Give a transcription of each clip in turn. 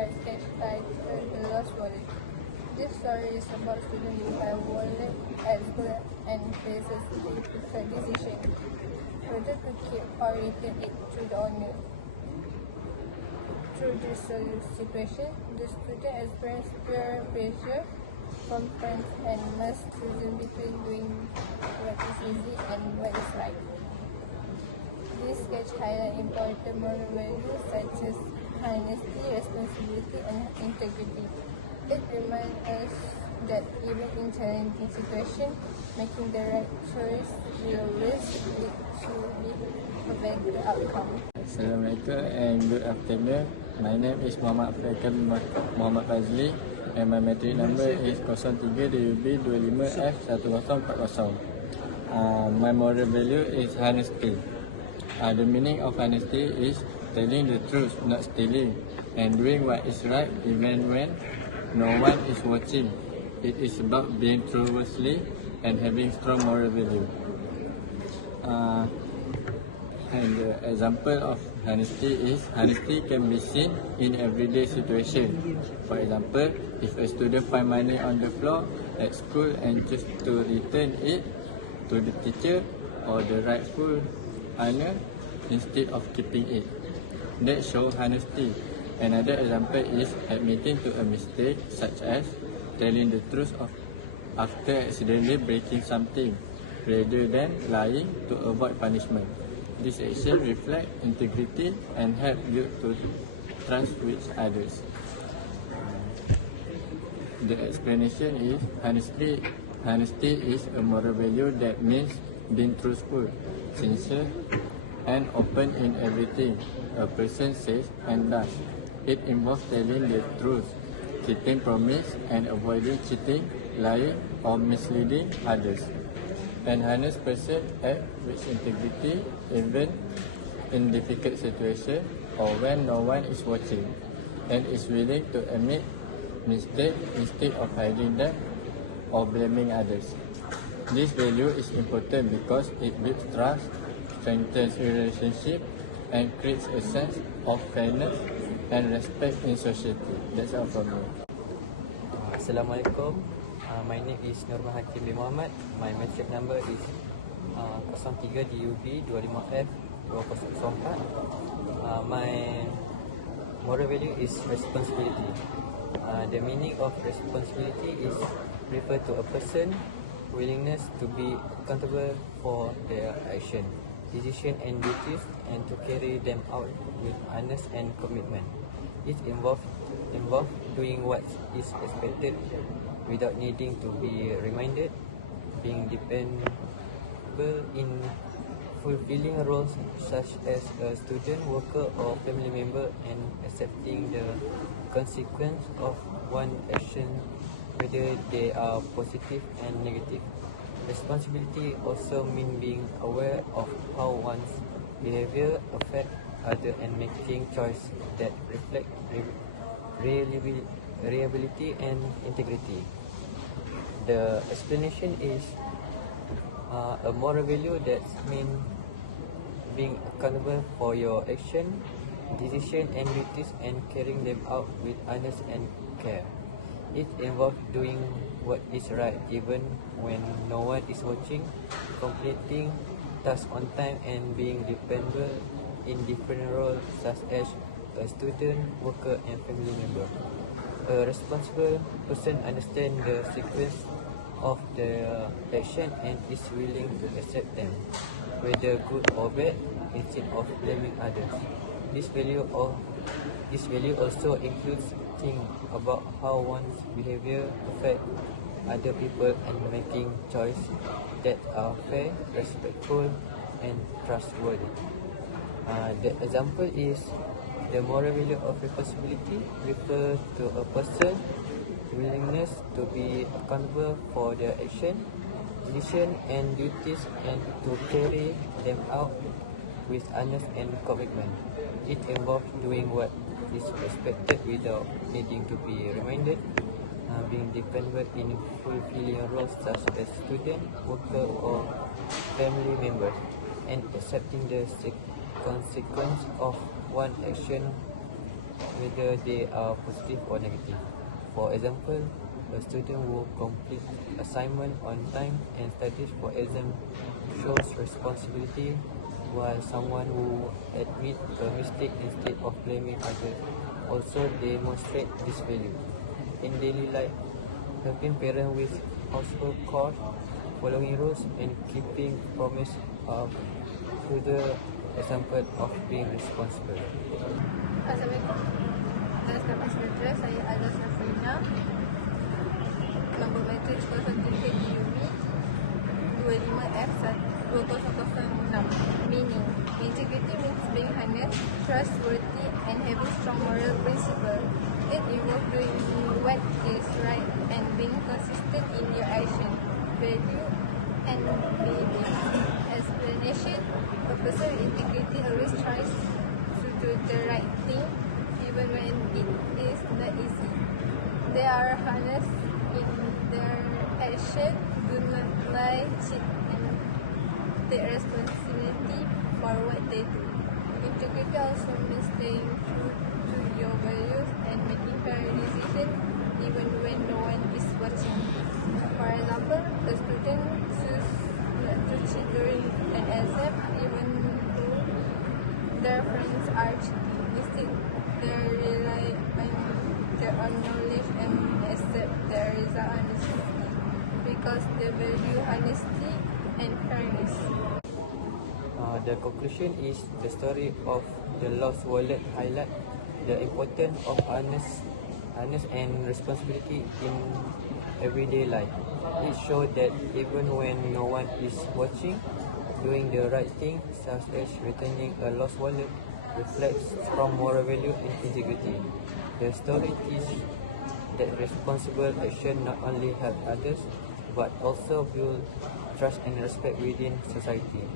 I sketched titled The Lost Wallet. This story is about students who have wallet at school and faces difficult decision whether to keep or return it to the owner. Through this situation, the student experiences peer pressure from friends and must choose between doing what is easy and what is right. This sketch highlights important moral values such as honesty, responsibility, and integrity. It reminds us that even in challenging situations, making the right choice will always lead to a better outcome. Assalamualaikum and good afternoon. My name is Muhammad Muhammad Fazli and my matric number is 03DUB25F1040. My moral value is honesty. The meaning of honesty is telling the truth, not stealing, and doing what is right even when no one is watching. It is about being trustworthy and having strong moral value. And the example of honesty is honesty can be seen in everyday situation. For example, if a student find money on the floor at school and choose to return it to the teacher or the rightful owner instead of keeping it, that shows honesty. Another example is admitting to a mistake, such as telling the truth after accidentally breaking something, rather than lying to avoid punishment. This action reflects integrity and help you to trust with others. The explanation is honesty is a moral value that means being truthful, sincere, and open in everything a person says and does. It involves telling the truth, keeping promise, and avoiding cheating, lying, or misleading others. An honest person acts with integrity even in difficult situations or when no one is watching, and is willing to admit mistakes instead of hiding them or blaming others. This value is important because it builds trust, strengthens relationships, and creates a sense of fairness and respect in society. That's all from me. Assalamualaikum. My name is Nurman Hakim bin Muhammad. My matric number is 03DUB25F2004. My moral value is responsibility. The meaning of responsibility is refer to a person willingness to be accountable for their action, decision and duties, and to carry them out with honest and commitment. It involves doing what is expected without needing to be reminded, being dependable in fulfilling roles such as a student, worker, or family member, and accepting the consequence of one action, whether they are positive and negative. Responsibility also means being aware of how one's behavior affects others and making choices that reflect reliability and integrity. The explanation is a moral value that means being accountable for your action, decision, and duties, and carrying them out with honesty and care. It involves doing what is right even when no one is watching, completing tasks on time, and being dependable in different roles such as a student, worker, and family member. A responsible person understands the sequence of the action and is willing to accept them, whether good or bad, instead of blaming others. This value also includes thinking about how one's behavior affects other people and making choices that are fair, respectful, and trustworthy. The example is the moral value of responsibility refers to a person's willingness to be accountable for their action, decision, and duties, and to carry them out with honest and commitment. It involves doing what is expected without needing to be reminded, being dependable in fulfilling roles such as student, worker, or family members, and accepting the consequence of one action, whether they are positive or negative. For example, a student who complete assignment on time and studies for exam shows responsibility, while someone who admit a mistake instead of blaming others also demonstrate this value. In daily life, helping parents with household chores, following rules, and keeping promise are further example of being responsible. Assalamualaikum. Atas nama sejahtera, saya Azaz Nafrina. Nombor matrik 01 UMI 25F2006. Meaning, integrity means being honest, trustworthy, and having strong moral principle. It involves doing what is right and being consistent in your action, value, and behavior. Explanation: a person with integrity always tries to do the right thing, even when it is not easy. They are honest in their action, do not lie, cheat, and take responsibility for what they do. Integrity also means staying true to your values and making fair decisions even when no one is watching. For example, a student chooses not to cheat during an exam even though their friends are cheating. Instead, they rely on their own knowledge and accept their result honestly because they value honesty and fairness. The conclusion is the story of the lost wallet highlight the importance of honest and responsibility in everyday life. It shows that even when no one is watching, doing the right thing, such as returning a lost wallet, reflects strong moral value and integrity. The story teaches that responsible action not only help others, but also build trust and respect within society.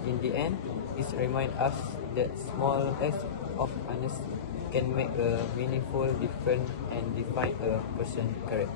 In the end, it reminds us that small acts of honesty can make a meaningful difference and define a person's character.